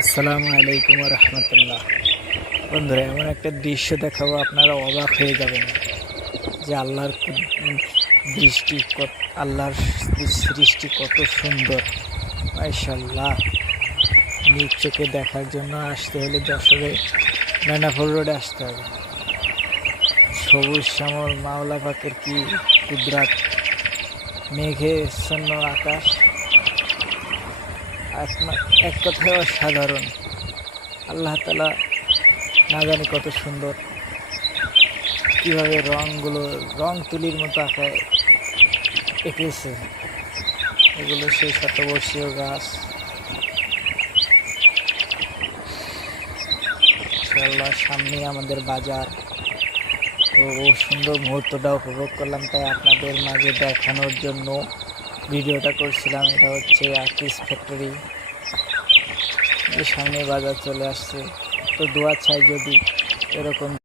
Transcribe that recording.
আসসালামু আলাইকুম রহমতুল্লাহ। বন্ধুরা, এমন একটা দৃশ্য দেখাবো, আপনারা অবাক হয়ে যাবেন যে আল্লাহর সৃষ্টি কত সুন্দর। মাশাআল্লাহ, নিজ চোখে দেখার জন্য আসতে হলে যশোরে বেনাপোল রোডে আসতে হবে। সবুজ শ্যামল মাওলা পাকের কি কুদরাত, মেঘাচ্ছন্ন আকাশ, এক কথায় অসাধারণ। আল্লাহ তাআলা না জানি কত সুন্দর, কীভাবে রং তুলির মতো আঁকায় এঁকেছে। এগুলো সেই শতবর্ষীয় গাছ। ইনশাআল্লাহ সামনে আমাদের বাজার। তো সুন্দর মুহূর্তটা উপভোগ করলাম, তাই আপনাদের মাঝে দেখানোর জন্য ভিডিওটা করছিলাম। এটা হচ্ছে আকিস ফ্যাক্টরি, সামনে বাজার চলে আসছে। তো দোয়া চাই যদি এরকম